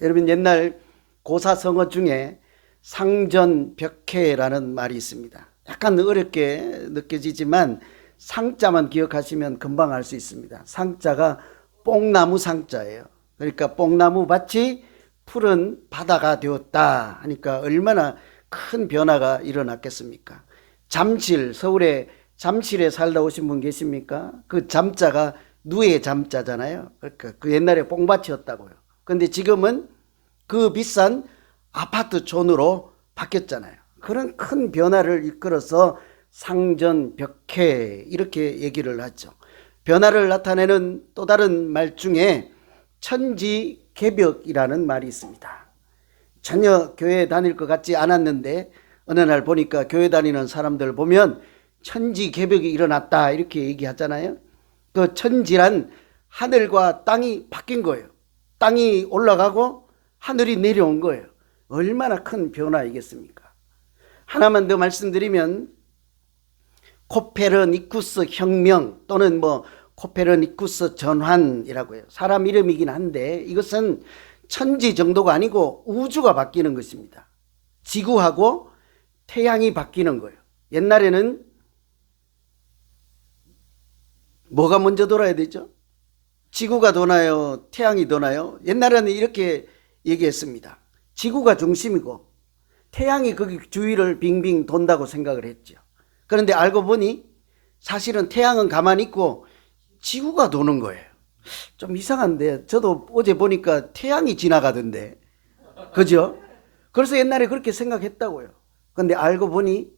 여러분, 옛날 고사성어 중에 상전벽해라는 말이 있습니다. 약간 어렵게 느껴지지만 상자만 기억하시면 금방 알 수 있습니다. 상자가 뽕나무 상자예요. 그러니까 뽕나무 밭이 푸른 바다가 되었다 하니까 얼마나 큰 변화가 일어났겠습니까? 잠실, 서울에 잠실에 살다 오신 분 계십니까? 그 잠자가 누에 잠자잖아요. 그러니까 그 옛날에 뽕밭이었다고요. 그런데 지금은 그 비싼 아파트촌으로 바뀌었잖아요. 그런 큰 변화를 이끌어서 상전벽해 이렇게 얘기를 하죠. 변화를 나타내는 또 다른 말 중에 천지개벽이라는 말이 있습니다. 전혀 교회 다닐 것 같지 않았는데 어느 날 보니까 교회 다니는 사람들 보면 천지개벽이 일어났다 이렇게 얘기하잖아요. 그 천지란 하늘과 땅이 바뀐 거예요. 땅이 올라가고 하늘이 내려온 거예요. 얼마나 큰 변화이겠습니까? 하나만 더 말씀드리면 코페르니쿠스 혁명 또는 코페르니쿠스 전환이라고 해요. 사람 이름이긴 한데 이것은 천지 정도가 아니고 우주가 바뀌는 것입니다. 지구하고 태양이 바뀌는 거예요. 옛날에는 뭐가 먼저 돌아야 되죠? 지구가 도나요? 태양이 도나요? 옛날에는 이렇게 얘기했습니다. 지구가 중심이고 태양이 거기 주위를 빙빙 돈다고 생각을 했죠. 그런데 알고 보니 사실은 태양은 가만히 있고 지구가 도는 거예요. 좀 이상한데 저도 어제 보니까 태양이 지나가던데. 그죠? 그래서 옛날에 그렇게 생각했다고요. 그런데 알고 보니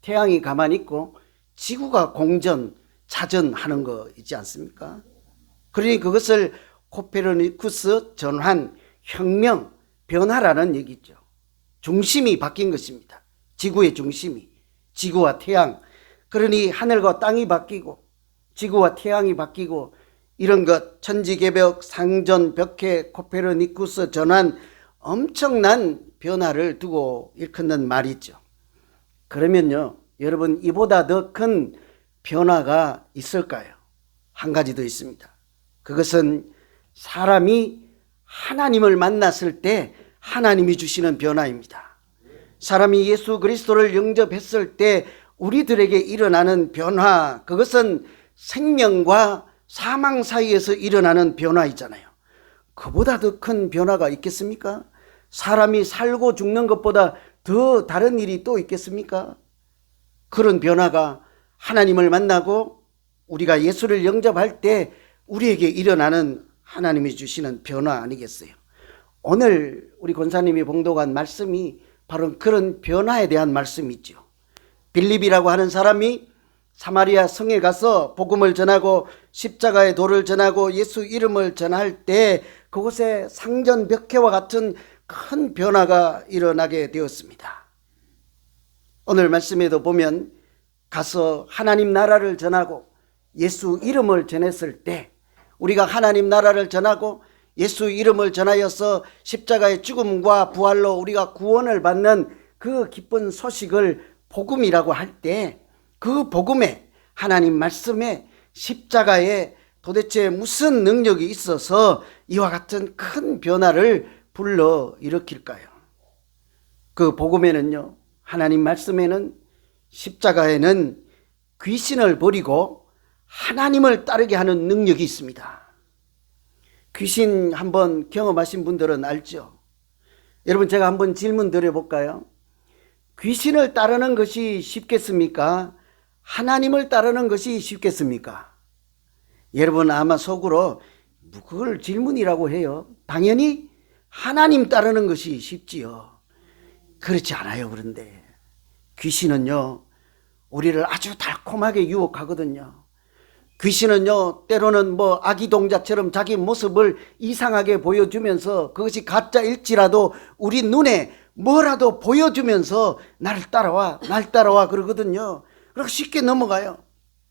태양이 가만히 있고 지구가 공전, 자전하는 거 있지 않습니까? 그러니 그것을 코페르니쿠스 전환, 혁명, 변화라는 얘기죠. 중심이 바뀐 것입니다. 지구의 중심이. 지구와 태양. 그러니 하늘과 땅이 바뀌고 지구와 태양이 바뀌고 이런 것 천지개벽, 상전벽해, 코페르니쿠스 전환 엄청난 변화를 두고 일컫는 말이죠. 그러면요, 여러분 이보다 더 큰 변화가 있을까요? 한 가지 더 있습니다. 그것은 사람이 하나님을 만났을 때 하나님이 주시는 변화입니다. 사람이 예수 그리스도를 영접했을 때 우리들에게 일어나는 변화, 그것은 생명과 사망 사이에서 일어나는 변화이잖아요. 그보다 더 큰 변화가 있겠습니까? 사람이 살고 죽는 것보다 더 다른 일이 또 있겠습니까? 그런 변화가 하나님을 만나고 우리가 예수를 영접할 때 우리에게 일어나는 하나님이 주시는 변화 아니겠어요? 오늘 우리 권사님이 봉독한 말씀이 바로 그런 변화에 대한 말씀이죠. 빌립이라고 하는 사람이 사마리아 성에 가서 복음을 전하고 십자가의 도를 전하고 예수 이름을 전할 때 그곳에 상전벽해와 같은 큰 변화가 일어나게 되었습니다. 오늘 말씀에도 보면 가서 하나님 나라를 전하고 예수 이름을 전했을 때 우리가 하나님 나라를 전하고 예수 이름을 전하여서 십자가의 죽음과 부활로 우리가 구원을 받는 그 기쁜 소식을 복음이라고 할 때 그 복음에 하나님 말씀에 십자가에 도대체 무슨 능력이 있어서 이와 같은 큰 변화를 불러 일으킬까요? 그 복음에는요, 하나님 말씀에는 십자가에는 귀신을 버리고 하나님을 따르게 하는 능력이 있습니다. 귀신 한번 경험하신 분들은 알죠? 여러분, 제가 한번 질문 드려볼까요? 귀신을 따르는 것이 쉽겠습니까? 하나님을 따르는 것이 쉽겠습니까? 여러분 아마 속으로 그걸 질문이라고 해요. 당연히 하나님 따르는 것이 쉽지요. 그렇지 않아요. 그런데 귀신은요, 우리를 아주 달콤하게 유혹하거든요. 귀신은요, 때로는 아기 동자처럼 자기 모습을 이상하게 보여주면서 그것이 가짜일지라도 우리 눈에 뭐라도 보여주면서 날 따라와 그러거든요. 그렇게 쉽게 넘어가요.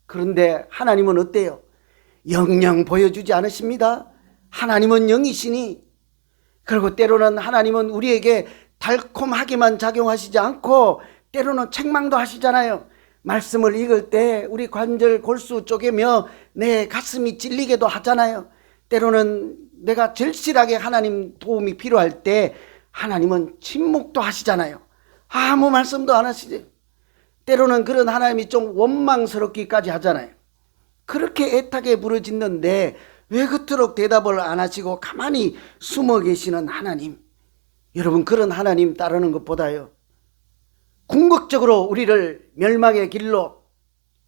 그런데 하나님은 어때요? 영영 보여주지 않으십니다. 하나님은 영이시니. 그리고 때로는 하나님은 우리에게 달콤하게만 작용하시지 않고 때로는 책망도 하시잖아요. 말씀을 읽을 때 우리 관절 골수 쪼개며 내 가슴이 찔리게도 하잖아요. 때로는 내가 절실하게 하나님 도움이 필요할 때 하나님은 침묵도 하시잖아요. 아무 말씀도 안 하시죠. 때로는 그런 하나님이 좀 원망스럽기까지 하잖아요. 그렇게 애타게 부르짖는데 왜 그토록 대답을 안 하시고 가만히 숨어 계시는 하나님, 여러분, 그런 하나님 따르는 것보다요, 궁극적으로 우리를 멸망의 길로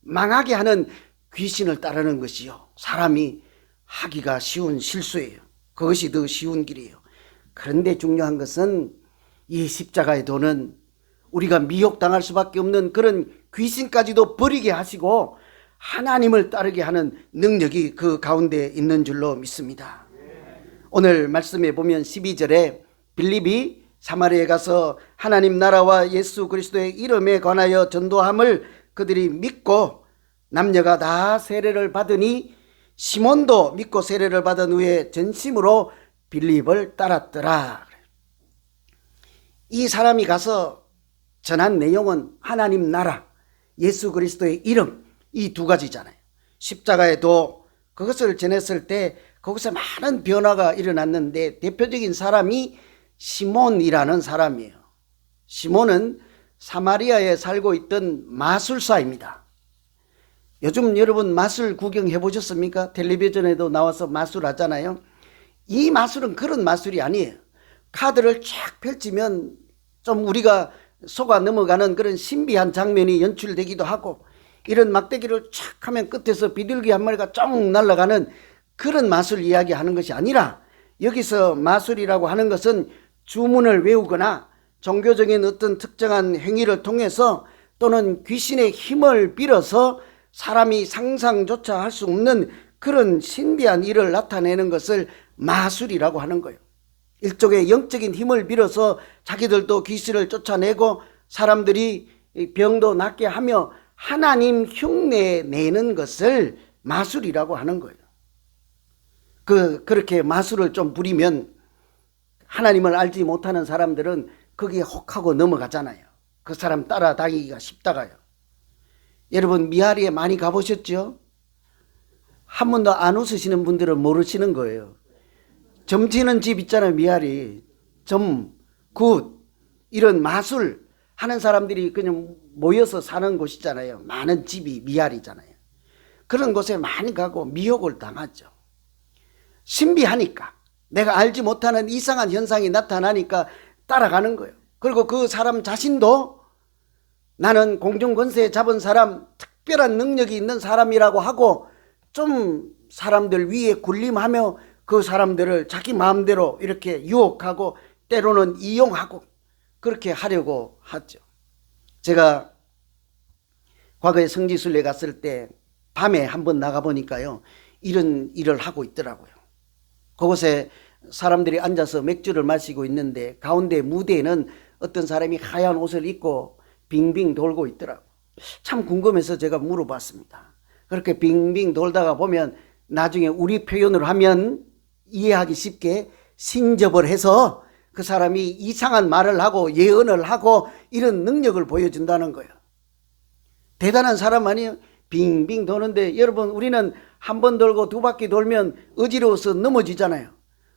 망하게 하는 귀신을 따르는 것이요, 사람이 하기가 쉬운 실수예요. 그것이 더 쉬운 길이에요. 그런데 중요한 것은 이 십자가의 도는 우리가 미혹당할 수밖에 없는 그런 귀신까지도 버리게 하시고 하나님을 따르게 하는 능력이 그 가운데 있는 줄로 믿습니다. 오늘 말씀에 보면 12절에 빌립이 사마리아에 가서 하나님 나라와 예수 그리스도의 이름에 관하여 전도함을 그들이 믿고 남녀가 다 세례를 받으니 시몬도 믿고 세례를 받은 후에 전심으로 빌립을 따랐더라. 이 사람이 가서 전한 내용은 하나님 나라, 예수 그리스도의 이름, 이 두 가지잖아요. 십자가에도 그것을 전했을 때 거기서 많은 변화가 일어났는데 대표적인 사람이 시몬이라는 사람이에요. 시몬은 사마리아에 살고 있던 마술사입니다. 요즘 여러분 마술 구경해 보셨습니까? 텔레비전에도 나와서 마술 하잖아요. 이 마술은 그런 마술이 아니에요. 카드를 쫙 펼치면 좀 우리가 속아 넘어가는 그런 신비한 장면이 연출되기도 하고, 이런 막대기를 쫙 하면 끝에서 비둘기 한 마리가 쫑 날아가는 그런 마술 이야기하는 것이 아니라, 여기서 마술이라고 하는 것은 주문을 외우거나 종교적인 어떤 특정한 행위를 통해서 또는 귀신의 힘을 빌어서 사람이 상상조차 할 수 없는 그런 신비한 일을 나타내는 것을 마술이라고 하는 거예요. 일종의 영적인 힘을 빌어서 자기들도 귀신을 쫓아내고 사람들이 병도 낫게 하며 하나님 흉내 내는 것을 마술이라고 하는 거예요. 그렇게 마술을 좀 부리면 하나님을 알지 못하는 사람들은 거기에 혹하고 넘어가잖아요. 그 사람 따라다니기가 쉽다가요. 여러분 미아리에 많이 가보셨죠? 한 번도 안 웃으시는 분들은 모르시는 거예요. 점치는 집 있잖아요. 미아리, 점, 굿, 이런 마술 하는 사람들이 그냥 모여서 사는 곳이잖아요. 많은 집이 미아리잖아요. 그런 곳에 많이 가고 미혹을 당하죠. 신비하니까, 내가 알지 못하는 이상한 현상이 나타나니까 따라가는 거예요. 그리고 그 사람 자신도 나는 공중권세 잡은 사람, 특별한 능력이 있는 사람이라고 하고 좀 사람들 위에 군림하며 그 사람들을 자기 마음대로 이렇게 유혹하고 때로는 이용하고 그렇게 하려고 하죠. 제가 과거에 성지순례 갔을 때 밤에 한번 나가보니까요, 이런 일을 하고 있더라고요. 그곳에 사람들이 앉아서 맥주를 마시고 있는데 가운데 무대에는 어떤 사람이 하얀 옷을 입고 빙빙 돌고 있더라고요. 참 궁금해서 제가 물어봤습니다. 그렇게 빙빙 돌다가 보면 나중에 우리 표현으로 하면 이해하기 쉽게 신접을 해서 그 사람이 이상한 말을 하고 예언을 하고 이런 능력을 보여준다는 거예요. 대단한 사람 아니에요? 빙빙 도는데 여러분, 우리는 한 번 돌고 두 바퀴 돌면 어지러워서 넘어지잖아요.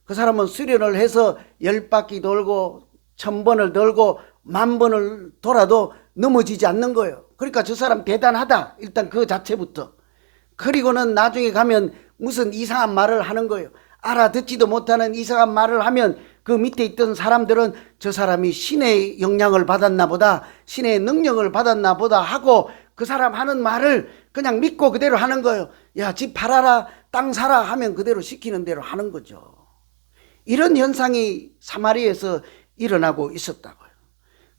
그 사람은 수련을 해서 10바퀴 돌고 1000번을 돌고 10,000번을 돌아도 넘어지지 않는 거예요. 그러니까 저 사람 대단하다, 일단 그 자체부터. 그리고는 나중에 가면 무슨 이상한 말을 하는 거예요. 알아듣지도 못하는 이상한 말을 하면 그 밑에 있던 사람들은 저 사람이 신의 영향을 받았나 보다, 신의 능력을 받았나 보다 하고 그 사람 하는 말을 그냥 믿고 그대로 하는 거예요. 야, 집 팔아라, 땅 사라 하면 그대로 시키는 대로 하는 거죠. 이런 현상이 사마리아에서 일어나고 있었다고요.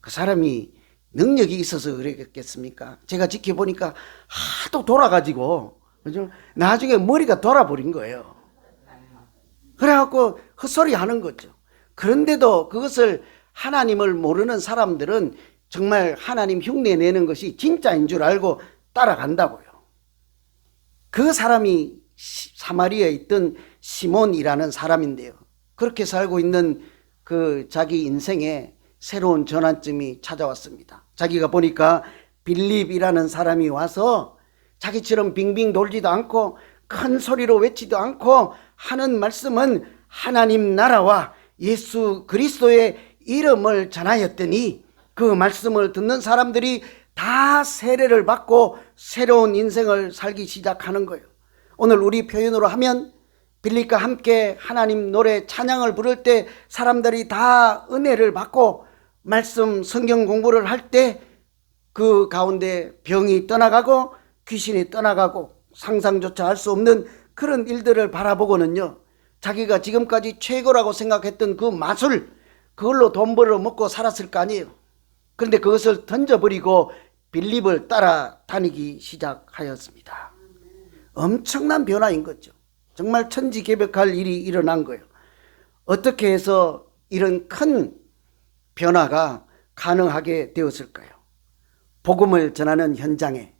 그 사람이 능력이 있어서 그랬겠습니까? 제가 지켜보니까 하도 돌아가지고, 그죠? 나중에 머리가 돌아버린 거예요. 그래갖고 헛소리 하는 거죠. 그런데도 그것을 하나님을 모르는 사람들은 정말 하나님 흉내 내는 것이 진짜인 줄 알고 따라간다고요. 그 사람이 사마리아에 있던 시몬이라는 사람인데요, 그렇게 살고 있는 그 자기 인생에 새로운 전환점이 찾아왔습니다. 자기가 보니까 빌립이라는 사람이 와서 자기처럼 빙빙 돌지도 않고 큰 소리로 외치도 않고 하는 말씀은 하나님 나라와 예수 그리스도의 이름을 전하였더니 그 말씀을 듣는 사람들이 다 세례를 받고 새로운 인생을 살기 시작하는 거예요. 오늘 우리 표현으로 하면 빌립과 함께 하나님 노래 찬양을 부를 때 사람들이 다 은혜를 받고 말씀 성경 공부를 할 때 그 가운데 병이 떠나가고 귀신이 떠나가고 상상조차 할 수 없는 그런 일들을 바라보고는요, 자기가 지금까지 최고라고 생각했던 그 마술, 그걸로 돈 벌어 먹고 살았을 거 아니에요. 그런데 그것을 던져버리고 빌립을 따라다니기 시작하였습니다. 엄청난 변화인 거죠. 정말 천지개벽할 일이 일어난 거예요. 어떻게 해서 이런 큰 변화가 가능하게 되었을까요? 복음을 전하는 현장에,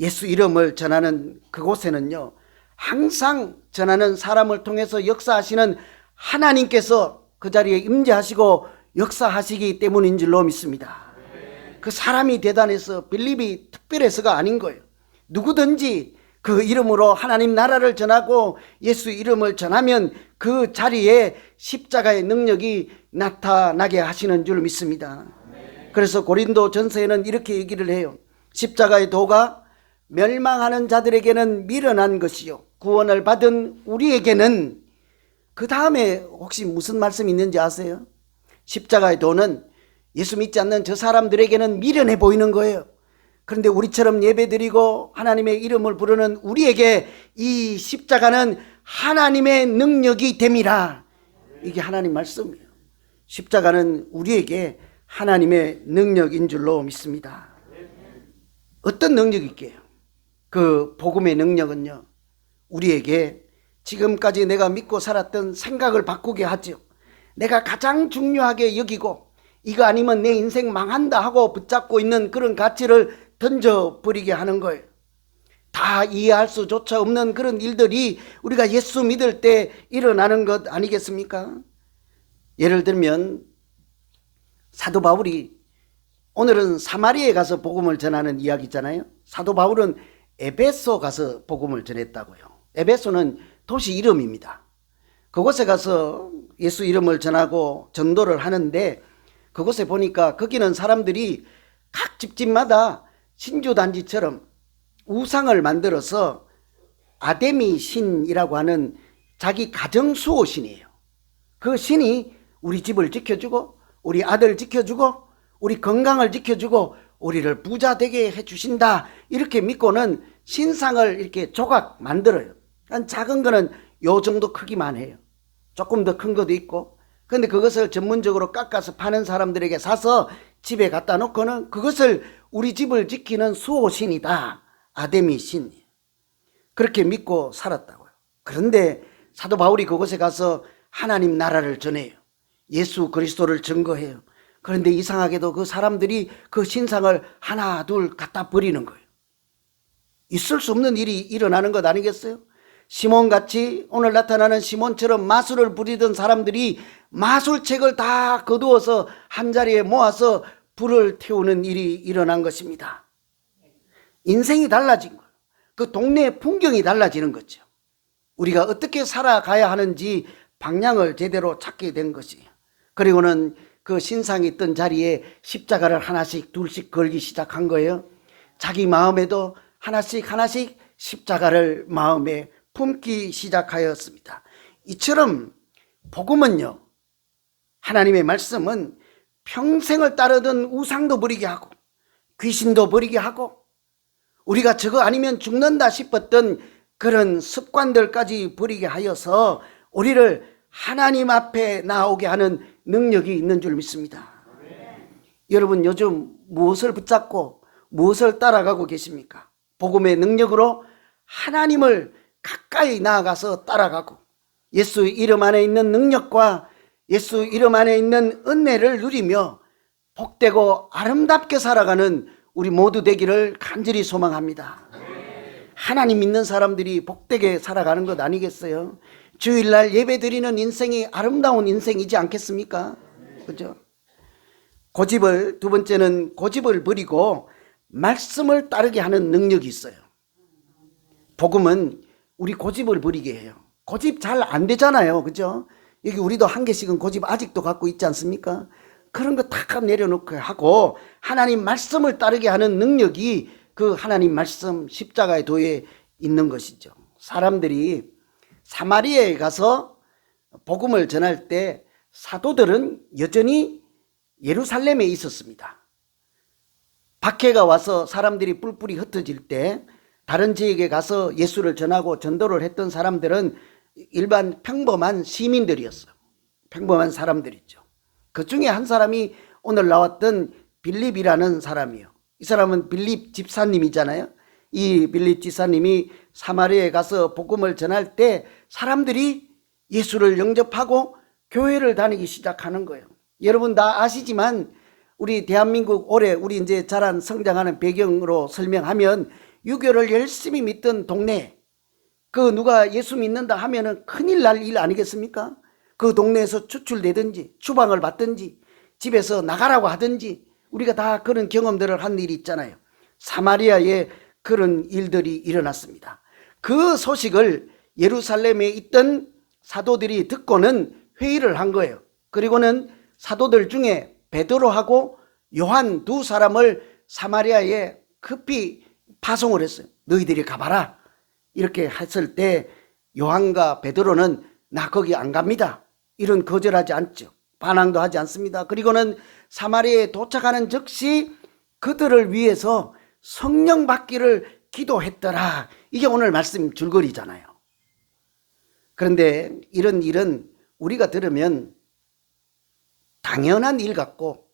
예수 이름을 전하는 그곳에는요, 항상 전하는 사람을 통해서 역사하시는 하나님께서 그 자리에 임재하시고 역사하시기 때문인 줄로 믿습니다. 그 사람이 대단해서 빌립이 특별해서가 아닌 거예요. 누구든지 그 이름으로 하나님 나라를 전하고 예수 이름을 전하면 그 자리에 십자가의 능력이 나타나게 하시는 줄 믿습니다. 그래서 고린도 전서에는 이렇게 얘기를 해요. 십자가의 도가 멸망하는 자들에게는 미련한 것이요 구원을 받은 우리에게는, 그 다음에 혹시 무슨 말씀이 있는지 아세요? 십자가의 도는 예수 믿지 않는 저 사람들에게는 미련해 보이는 거예요. 그런데 우리처럼 예배드리고 하나님의 이름을 부르는 우리에게 이 십자가는 하나님의 능력이 됨이라. 이게 하나님 말씀이에요. 십자가는 우리에게 하나님의 능력인 줄로 믿습니다. 어떤 능력일게요? 그 복음의 능력은요, 우리에게 지금까지 내가 믿고 살았던 생각을 바꾸게 하죠. 내가 가장 중요하게 여기고 이거 아니면 내 인생 망한다 하고 붙잡고 있는 그런 가치를 던져버리게 하는 거예요. 다 이해할 수조차 없는 그런 일들이 우리가 예수 믿을 때 일어나는 것 아니겠습니까? 예를 들면 사도 바울이, 오늘은 사마리아에 가서 복음을 전하는 이야기잖아요. 사도 바울은 에베소 가서 복음을 전했다고요. 에베소는 도시 이름입니다. 그곳에 가서 예수 이름을 전하고 전도를 하는데, 그곳에 보니까 거기는 사람들이 각 집집마다 신주단지처럼 우상을 만들어서 아데미 신이라고 하는 자기 가정수호 신이에요. 그 신이 우리 집을 지켜주고 우리 아들 지켜주고 우리 건강을 지켜주고 우리를 부자 되게 해주신다, 이렇게 믿고는 신상을 이렇게 조각 만들어요. 작은 거는 요 정도 크기만 해요. 조금 더 큰 것도 있고. 그런데 그것을 전문적으로 깎아서 파는 사람들에게 사서 집에 갖다 놓고는 그것을 우리 집을 지키는 수호신이다, 아데미 신, 그렇게 믿고 살았다고요. 그런데 사도 바울이 그곳에 가서 하나님 나라를 전해요. 예수 그리스도를 증거해요. 그런데 이상하게도 그 사람들이 그 신상을 하나 둘 갖다 버리는 거예요. 있을 수 없는 일이 일어나는 것 아니겠어요? 시몬같이, 오늘 나타나는 시몬처럼 마술을 부리던 사람들이 마술책을 다 거두어서 한자리에 모아서 불을 태우는 일이 일어난 것입니다. 인생이 달라진 거예요. 그 동네의 풍경이 달라지는 거죠. 우리가 어떻게 살아가야 하는지 방향을 제대로 찾게 된 것이에요. 그리고는 그 신상이 있던 자리에 십자가를 하나씩 둘씩 걸기 시작한 거예요. 자기 마음에도 하나씩 하나씩 십자가를 마음에 품기 시작하였습니다. 이처럼 복음은요, 하나님의 말씀은 평생을 따르던 우상도 버리게 하고 귀신도 버리게 하고 우리가 저거 아니면 죽는다 싶었던 그런 습관들까지 버리게 하여서 우리를 하나님 앞에 나오게 하는 능력이 있는 줄 믿습니다. 여러분, 요즘 무엇을 붙잡고 무엇을 따라가고 계십니까? 복음의 능력으로 하나님을 가까이 나아가서 따라가고 예수 이름 안에 있는 능력과 예수 이름 안에 있는 은혜를 누리며 복되고 아름답게 살아가는 우리 모두 되기를 간절히 소망합니다. 하나님 믿는 사람들이 복되게 살아가는 것 아니겠어요? 주일날 예배드리는 인생이 아름다운 인생이지 않겠습니까? 그죠? 고집을, 두 번째는 고집을 버리고 말씀을 따르게 하는 능력이 있어요. 복음은 우리 고집을 버리게 해요. 고집 잘 안 되잖아요. 그죠? 여기 우리도 한 개씩은 고집 아직도 갖고 있지 않습니까? 그런 거 다 내려놓고 하고 하나님 말씀을 따르게 하는 능력이 그 하나님 말씀 십자가의 도에 있는 것이죠. 사람들이 사마리아에 가서 복음을 전할 때 사도들은 여전히 예루살렘에 있었습니다. 박해가 와서 사람들이 뿔뿔이 흩어질 때 다른 지역에 가서 예수를 전하고 전도를 했던 사람들은 일반 평범한 시민들이었어요. 평범한 사람들이죠. 그 중에 한 사람이 오늘 나왔던 빌립이라는 사람이요. 이 사람은 빌립 집사님이잖아요. 이 빌립 집사님이 사마리아에 가서 복음을 전할 때 사람들이 예수를 영접하고 교회를 다니기 시작하는 거예요. 여러분 다 아시지만 우리 대한민국 올해 우리 이제 자란 성장하는 배경으로 설명하면 유교를 열심히 믿던 동네, 그 누가 예수 믿는다 하면은 큰일 날 일 아니겠습니까? 그 동네에서 추출되든지 추방을 받든지 집에서 나가라고 하든지 우리가 다 그런 경험들을 한 일이 있잖아요. 사마리아에 그런 일들이 일어났습니다. 그 소식을 예루살렘에 있던 사도들이 듣고는 회의를 한 거예요. 그리고는 사도들 중에 베드로하고 요한 두 사람을 사마리아에 급히 파송을 했어요. 너희들이 가봐라. 이렇게 했을 때 요한과 베드로는 나 거기 안 갑니다. 이런 거절하지 않죠. 반항도 하지 않습니다. 그리고는 사마리아에 도착하는 즉시 그들을 위해서 성령 받기를 기도했더라. 이게 오늘 말씀 줄거리잖아요. 그런데 이런 일은 우리가 들으면 당연한 일 같고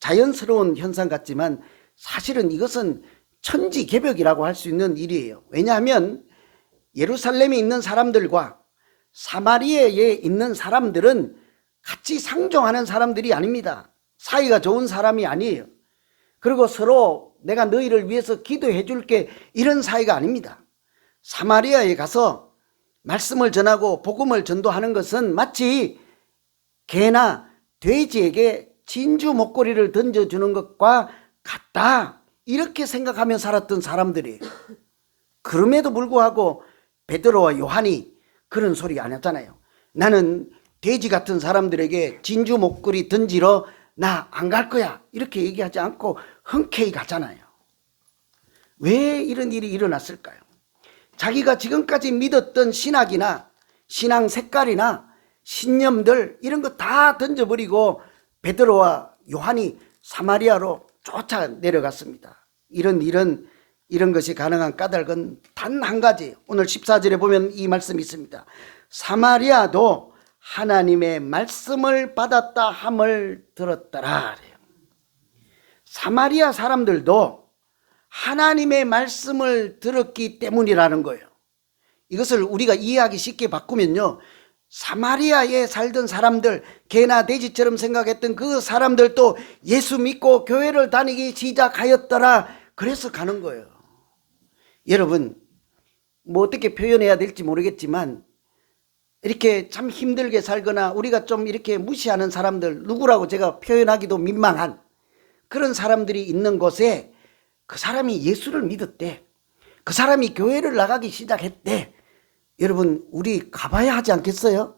자연스러운 현상 같지만 사실은 이것은 천지개벽이라고 할 수 있는 일이에요. 왜냐하면 예루살렘에 있는 사람들과 사마리아에 있는 사람들은 같이 상종하는 사람들이 아닙니다. 사이가 좋은 사람이 아니에요. 그리고 서로 내가 너희를 위해서 기도해 줄게 이런 사이가 아닙니다. 사마리아에 가서 말씀을 전하고 복음을 전도하는 것은 마치 개나 돼지에게 진주 목걸이를 던져주는 것과 같다. 이렇게 생각하며 살았던 사람들이에요. 그럼에도 불구하고 베드로와 요한이 그런 소리 안 했잖아요. 나는 돼지 같은 사람들에게 진주 목걸이 던지러 나 안 갈 거야. 이렇게 얘기하지 않고 흔쾌히 가잖아요. 왜 이런 일이 일어났을까요? 자기가 지금까지 믿었던 신학이나 신앙 색깔이나 신념들 이런 거 다 던져버리고 베드로와 요한이 사마리아로 쫓아 내려갔습니다. 이런 것이 가능한 까닭은 단 한 가지. 오늘 14절에 보면 이 말씀이 있습니다. 사마리아도 하나님의 말씀을 받았다 함을 들었더라. 사마리아 사람들도 하나님의 말씀을 들었기 때문이라는 거예요. 이것을 우리가 이해하기 쉽게 바꾸면요, 사마리아에 살던 사람들, 개나 돼지처럼 생각했던 그 사람들도 예수 믿고 교회를 다니기 시작하였더라. 그래서 가는 거예요. 여러분, 뭐 어떻게 표현해야 될지 모르겠지만 이렇게 참 힘들게 살거나 우리가 좀 이렇게 무시하는 사람들, 누구라고 제가 표현하기도 민망한 그런 사람들이 있는 곳에 그 사람이 예수를 믿었대. 그 사람이 교회를 나가기 시작했대. 여러분, 우리 가봐야 하지 않겠어요?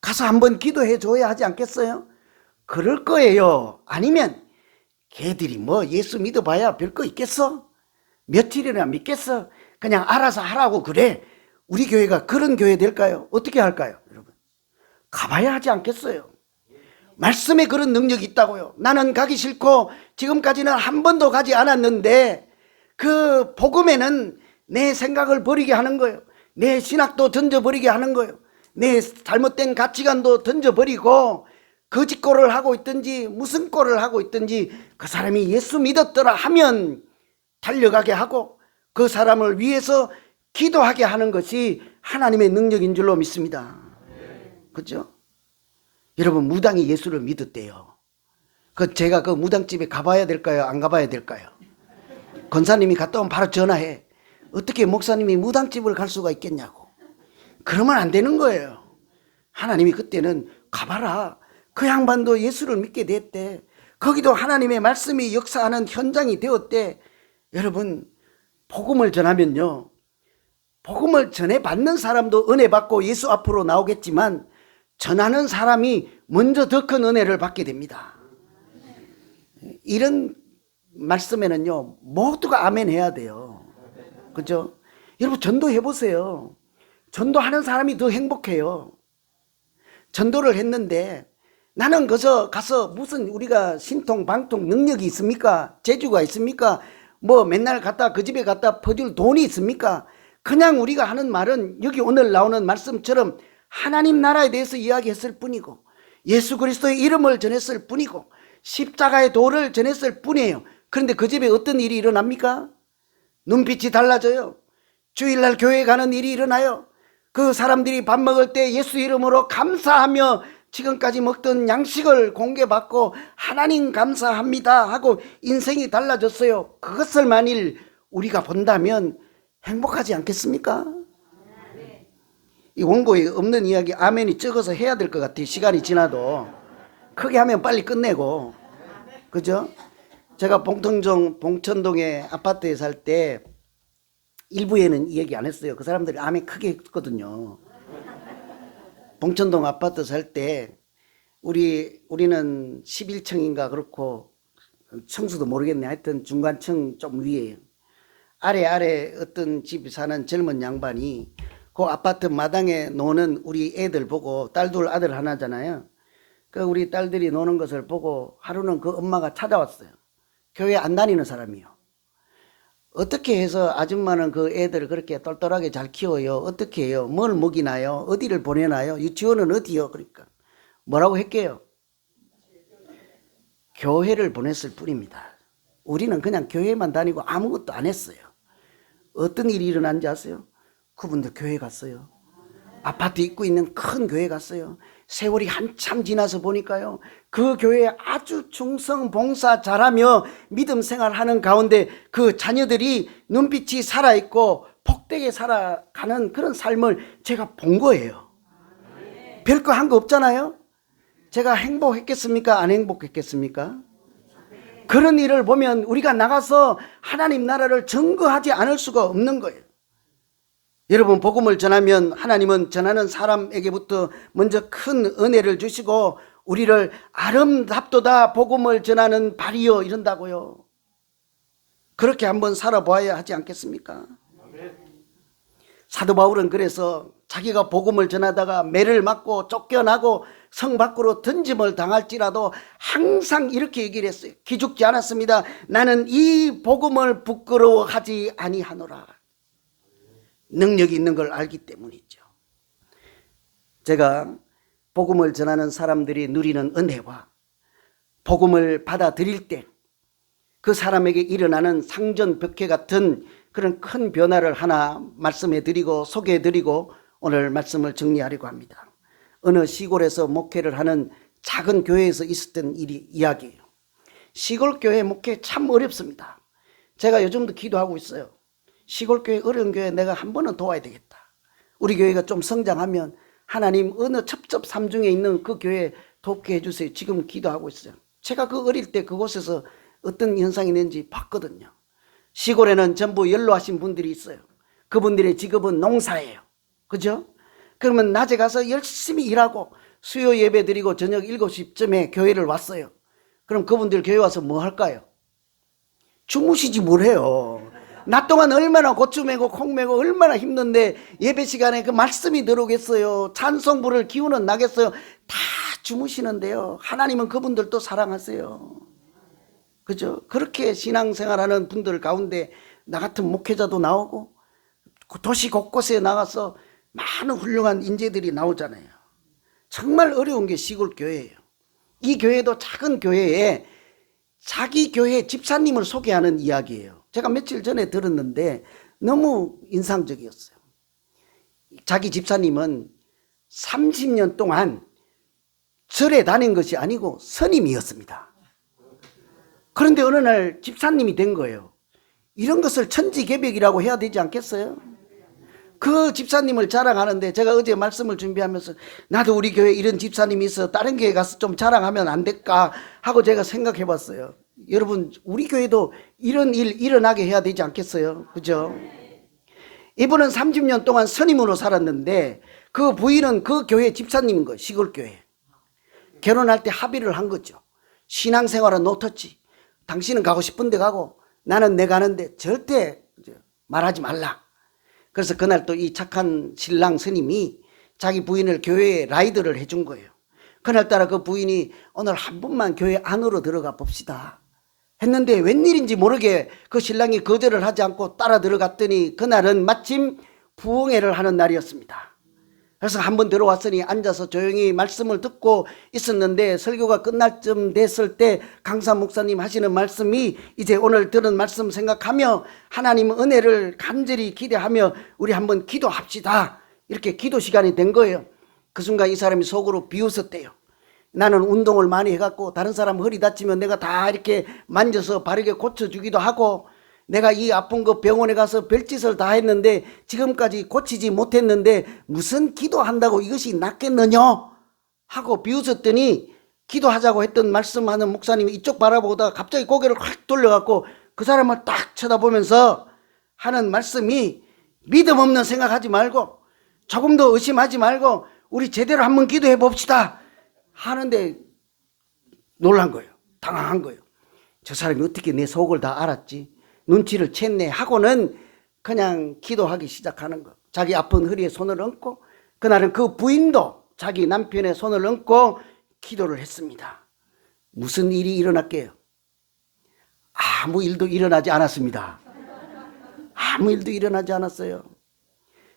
가서 한번 기도해 줘야 하지 않겠어요? 그럴 거예요. 아니면 걔들이 뭐 예수 믿어봐야 별거 있겠어? 며칠이나 믿겠어? 그냥 알아서 하라고 그래. 우리 교회가 그런 교회 될까요? 어떻게 할까요? 여러분, 가봐야 하지 않겠어요? 말씀에 그런 능력이 있다고요. 나는 가기 싫고 지금까지는 한 번도 가지 않았는데 그 복음에는 내 생각을 버리게 하는 거예요. 내 신학도 던져버리게 하는 거예요. 내 잘못된 가치관도 던져버리고 거짓골을 하고 있든지 무슨 꼴을 하고 있든지 그 사람이 예수 믿었더라 하면 달려가게 하고 그 사람을 위해서 기도하게 하는 것이 하나님의 능력인 줄로 믿습니다. 그렇죠? 여러분, 무당이 예수를 믿었대요. 제가 그 무당집에 가봐야 될까요? 안 가봐야 될까요? 권사님이 갔다 오면 바로 전화해. 어떻게 목사님이 무당집을 갈 수가 있겠냐고. 그러면 안 되는 거예요. 하나님이 그때는 가봐라. 그 양반도 예수를 믿게 됐대. 거기도 하나님의 말씀이 역사하는 현장이 되었대. 여러분, 복음을 전하면요, 복음을 전해받는 사람도 은혜 받고 예수 앞으로 나오겠지만 전하는 사람이 먼저 더 큰 은혜를 받게 됩니다. 이런 말씀에는요, 모두가 아멘 해야 돼요. 그죠? 여러분, 전도해 보세요. 전도하는 사람이 더 행복해요. 전도를 했는데 나는 그저 가서 무슨 우리가 신통 방통 능력이 있습니까? 재주가 있습니까? 뭐 맨날 갔다 그 집에 갔다 퍼줄 돈이 있습니까? 그냥 우리가 하는 말은 여기 오늘 나오는 말씀처럼 하나님 나라에 대해서 이야기했을 뿐이고, 예수 그리스도의 이름을 전했을 뿐이고, 십자가의 도를 전했을 뿐이에요. 그런데 그 집에 어떤 일이 일어납니까? 눈빛이 달라져요. 주일날 교회 가는 일이 일어나요. 그 사람들이 밥 먹을 때 예수 이름으로 감사하며 지금까지 먹던 양식을 공개받고 하나님 감사합니다 하고 인생이 달라졌어요. 그것을 만일 우리가 본다면 행복하지 않겠습니까? 이 원고에 없는 이야기 아멘이 적어서 해야 될 것 같아요. 시간이 지나도 크게 하면 빨리 끝내고. 그죠? 제가 봉천동에 아파트에 살 때 일부에는 이 얘기 안 했어요. 그 사람들이 아멘 크게 했거든요. 봉천동 아파트 살 때 우리는 11층인가 그렇고 층수도 모르겠네. 하여튼 중간층 좀 위에요. 아래 어떤 집에 사는 젊은 양반이 그 아파트 마당에 노는 우리 애들 보고, 딸 둘 아들 하나잖아요. 그 우리 딸들이 노는 것을 보고 하루는 그 엄마가 찾아왔어요. 교회 안 다니는 사람이요. 어떻게 해서 아줌마는 그 애들을 그렇게 똘똘하게 잘 키워요? 어떻게 해요? 뭘 먹이나요? 어디를 보내나요? 유치원은 어디요? 그러니까 뭐라고 했게요? 교회를 보냈을 뿐입니다. 우리는 그냥 교회만 다니고 아무것도 안 했어요. 어떤 일이 일어난지 아세요? 그분들 교회 갔어요. 아파트 입구 있는 큰 교회 갔어요. 세월이 한참 지나서 보니까요, 그 교회에 아주 충성 봉사 잘하며 믿음 생활하는 가운데 그 자녀들이 눈빛이 살아있고 복되게 살아가는 그런 삶을 제가 본 거예요. 별거 한 거 없잖아요. 제가 행복했겠습니까? 안 행복했겠습니까? 그런 일을 보면 우리가 나가서 하나님 나라를 증거하지 않을 수가 없는 거예요. 여러분, 복음을 전하면 하나님은 전하는 사람에게부터 먼저 큰 은혜를 주시고 우리를 아름답도다 복음을 전하는 발이요 이런다고요. 그렇게 한번 살아보아야 하지 않겠습니까? 사도 바울은 그래서 자기가 복음을 전하다가 매를 맞고 쫓겨나고 성 밖으로 던짐을 당할지라도 항상 이렇게 얘기를 했어요. 기죽지 않았습니다. 나는 이 복음을 부끄러워하지 아니하노라. 능력이 있는 걸 알기 때문이죠. 제가 복음을 전하는 사람들이 누리는 은혜와 복음을 받아들일 때 그 사람에게 일어나는 상전벽해 같은 그런 큰 변화를 하나 말씀해 드리고 소개해 드리고 오늘 말씀을 정리하려고 합니다. 어느 시골에서 목회를 하는 작은 교회에서 있었던 이야기예요. 시골 교회 목회 참 어렵습니다. 제가 요즘도 기도하고 있어요. 시골 교회, 어려운 교회 내가 한 번은 도와야 되겠다. 우리 교회가 좀 성장하면 하나님 어느 첩첩삼중에 있는 그 교회 돕게 해주세요. 지금 기도하고 있어요. 제가 그 어릴 때 그곳에서 어떤 현상이 있는지 봤거든요. 시골에는 전부 연로하신 분들이 있어요. 그분들의 직업은 농사예요. 그죠? 그러면 낮에 가서 열심히 일하고 수요 예배 드리고 저녁 7시쯤에 교회를 왔어요. 그럼 그분들 교회 와서 뭐 할까요? 주무시지 뭘 해요. 낮 동안 얼마나 고추 메고 콩 메고 얼마나 힘든데 예배 시간에 그 말씀이 들어오겠어요. 찬송부를 기우는 나겠어요. 다 주무시는데요. 하나님은 그분들도 사랑하세요. 그죠? 그렇게 신앙생활하는 분들 가운데 나 같은 목회자도 나오고 도시 곳곳에 나가서 많은 훌륭한 인재들이 나오잖아요. 정말 어려운 게 시골 교회예요. 이 교회도 작은 교회에 자기 교회 집사님을 소개하는 이야기예요. 제가 며칠 전에 들었는데 너무 인상적이었어요. 자기 집사님은 30년 동안 절에 다닌 것이 아니고 스님이었습니다. 그런데 어느 날 집사님이 된 거예요. 이런 것을 천지개벽이라고 해야 되지 않겠어요? 그 집사님을 자랑하는데 제가 어제 말씀을 준비하면서 나도 우리 교회에 이런 집사님이 있어 다른 교회 가서 좀 자랑하면 안 될까 하고 제가 생각해 봤어요. 여러분, 우리 교회도 이런 일 일어나게 해야 되지 않겠어요? 그죠? 이분은 30년 동안 스님으로 살았는데 그 부인은 그 교회 집사님인 거예요. 시골교회. 결혼할 때 합의를 한 거죠. 신앙생활은 놓쳤지. 당신은 가고 싶은 데 가고 나는 내 가는데 절대 말하지 말라. 그래서 그날 또 이 착한 신랑 스님이 자기 부인을 교회에 라이드를 해준 거예요. 그날따라 그 부인이 오늘 한 번만 교회 안으로 들어가 봅시다 했는데 웬일인지 모르게 그 신랑이 거절을 하지 않고 따라 들어갔더니 그날은 마침 부흥회를 하는 날이었습니다. 그래서 한번 들어왔으니 앉아서 조용히 말씀을 듣고 있었는데 설교가 끝날 쯤 됐을 때 강사 목사님 하시는 말씀이 이제 오늘 들은 말씀 생각하며 하나님 은혜를 간절히 기대하며 우리 한번 기도합시다. 이렇게 기도 시간이 된 거예요. 그 순간 이 사람이 속으로 비웃었대요. 나는 운동을 많이 해갖고 다른 사람 허리 다치면 내가 다 이렇게 만져서 바르게 고쳐주기도 하고 내가 이 아픈 거 병원에 가서 별짓을 다 했는데 지금까지 고치지 못했는데 무슨 기도한다고 이것이 낫겠느냐 하고 비웃었더니 기도하자고 했던 말씀하는 목사님이 이쪽 바라보다가 갑자기 고개를 확 돌려갖고 그 사람을 딱 쳐다보면서 하는 말씀이 믿음 없는 생각하지 말고 조금 더 의심하지 말고 우리 제대로 한번 기도해 봅시다 하는데 놀란 거예요. 당황한 거예요. 저 사람이 어떻게 내 속을 다 알았지? 눈치를 챘네 하고는 그냥 기도하기 시작하는 거. 자기 아픈 허리에 손을 얹고 그날은 그 부인도 자기 남편의 손을 얹고 기도를 했습니다. 무슨 일이 일어났게요? 아무 일도 일어나지 않았습니다. 아무 일도 일어나지 않았어요.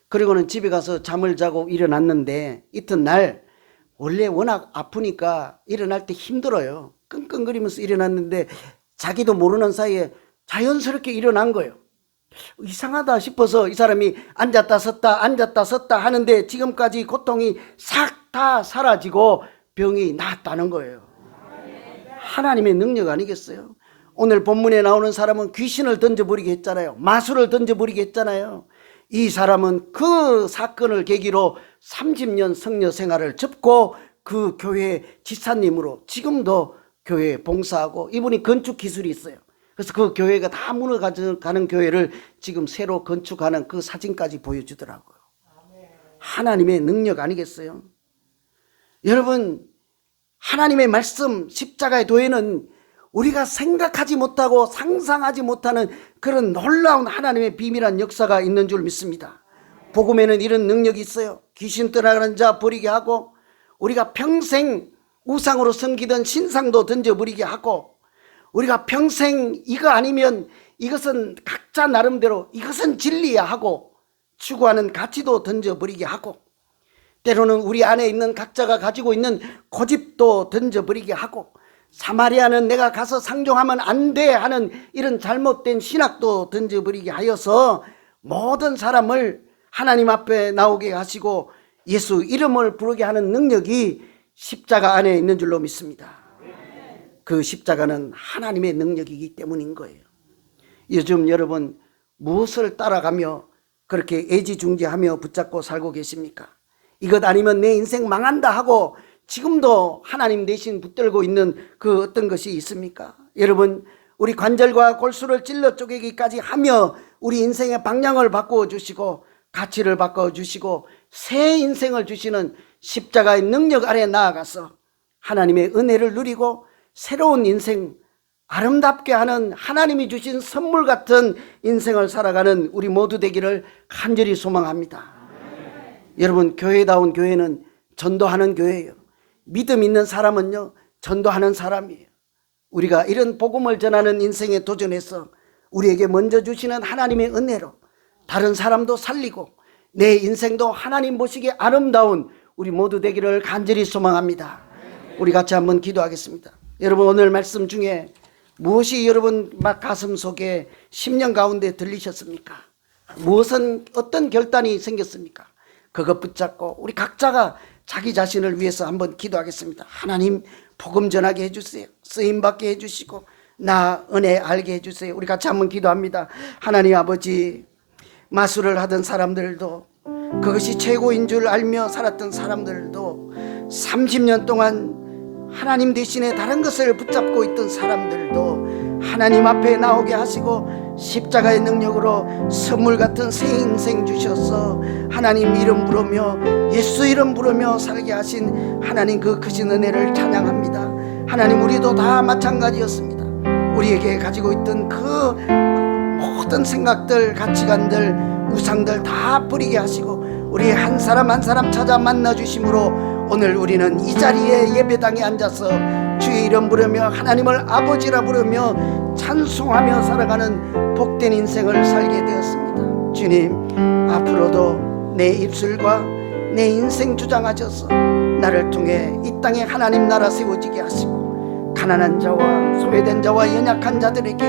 그리고는 집에 가서 잠을 자고 일어났는데 이튿날 원래 워낙 아프니까 일어날 때 힘들어요. 끙끙거리면서 일어났는데 자기도 모르는 사이에 자연스럽게 일어난 거예요. 이상하다 싶어서 이 사람이 앉았다 섰다 하는데 지금까지 고통이 싹 다 사라지고 병이 나았다는 거예요. 하나님의 능력 아니겠어요? 오늘 본문에 나오는 사람은 귀신을 던져버리게 했잖아요. 마술을 던져버리게 했잖아요. 이 사람은 그 사건을 계기로 30년 성녀 생활을 접고 그 교회 지사님으로 지금도 교회에 봉사하고 이분이 건축 기술이 있어요. 그래서 그 교회가 다 무너가는 교회를 지금 새로 건축하는 그 사진까지 보여주더라고요. 하나님의 능력 아니겠어요? 여러분, 하나님의 말씀 십자가의 도에는 우리가 생각하지 못하고 상상하지 못하는 그런 놀라운 하나님의 비밀한 역사가 있는 줄 믿습니다. 복음에는 이런 능력이 있어요. 귀신 떠나가는 자 버리게 하고 우리가 평생 우상으로 섬기던 신상도 던져버리게 하고 우리가 평생 이거 아니면 이것은 각자 나름대로 이것은 진리야 하고 추구하는 가치도 던져버리게 하고 때로는 우리 안에 있는 각자가 가지고 있는 고집도 던져버리게 하고 사마리아는 내가 가서 상종하면 안 돼 하는 이런 잘못된 신학도 던져버리게 하여서 모든 사람을 하나님 앞에 나오게 하시고 예수 이름을 부르게 하는 능력이 십자가 안에 있는 줄로 믿습니다. 그 십자가는 하나님의 능력이기 때문인 거예요. 요즘 여러분 무엇을 따라가며 그렇게 애지중지하며 붙잡고 살고 계십니까? 이것 아니면 내 인생 망한다 하고 지금도 하나님 대신 붙들고 있는 그 어떤 것이 있습니까? 여러분 우리 관절과 골수를 찔러 쪼개기까지 하며 우리 인생의 방향을 바꾸어 주시고 가치를 바꿔 주시고 새 인생을 주시는 십자가의 능력 아래 나아가서 하나님의 은혜를 누리고 새로운 인생 아름답게 하는 하나님이 주신 선물 같은 인생을 살아가는 우리 모두 되기를 간절히 소망합니다. 여러분 교회다운 교회는 전도하는 교회예요. 믿음 있는 사람은요 전도하는 사람이에요. 우리가 이런 복음을 전하는 인생에 도전해서 우리에게 먼저 주시는 하나님의 은혜로 다른 사람도 살리고 내 인생도 하나님 보시기에 아름다운 우리 모두 되기를 간절히 소망합니다. 우리 같이 한번 기도하겠습니다. 여러분 오늘 말씀 중에 무엇이 여러분 막 가슴 속에 심령 가운데 들리셨습니까? 무엇은 어떤 결단이 생겼습니까? 그것 붙잡고 우리 각자가 자기 자신을 위해서 한번 기도하겠습니다. 하나님 복음 전하게 해주세요. 쓰임받게 해주시고 나 은혜 알게 해주세요. 우리 같이 한번 기도합니다. 하나님 아버지 마술을 하던 사람들도 그것이 최고인 줄 알며 살았던 사람들도 30년 동안 하나님 대신에 다른 것을 붙잡고 있던 사람들도 하나님 앞에 나오게 하시고 십자가의 능력으로 선물 같은 새 인생 주셔서 하나님 이름 부르며 예수 이름 부르며 살게 하신 하나님 그 크신 은혜를 찬양합니다. 하나님, 우리도 다 마찬가지였습니다. 우리에게 가지고 있던 그 모든 생각들, 가치관들, 우상들 다 버리게 하시고 우리 한 사람 한 사람 찾아 만나 주심으로 오늘 우리는 이 자리에 예배당에 앉아서 주의 이름 부르며 하나님을 아버지라 부르며 찬송하며 살아가는 복된 인생을 살게 되었습니다. 주님, 앞으로도 내 입술과 내 인생 주장하셔서 나를 통해 이 땅에 하나님 나라 세워지게 하시고 가난한 자와 소외된 자와 연약한 자들에게,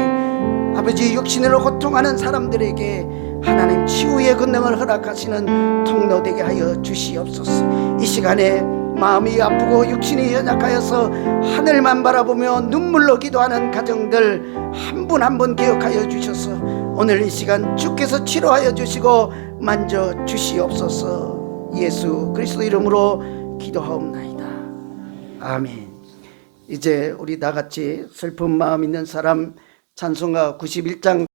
아버지 육신으로 고통하는 사람들에게 하나님 치유의 권능을 허락하시는 통로 되게 하여 주시옵소서. 이 시간에 마음이 아프고 육신이 연약하여서 하늘만 바라보며 눈물로 기도하는 가정들 한 분 한 분 기억하여 주셔서 오늘 이 시간 주께서 치료하여 주시고 만져 주시옵소서. 예수 그리스도 이름으로 기도하옵나이다. 아멘. 이제 우리 다 같이 슬픈 마음 있는 사람 찬송가 91장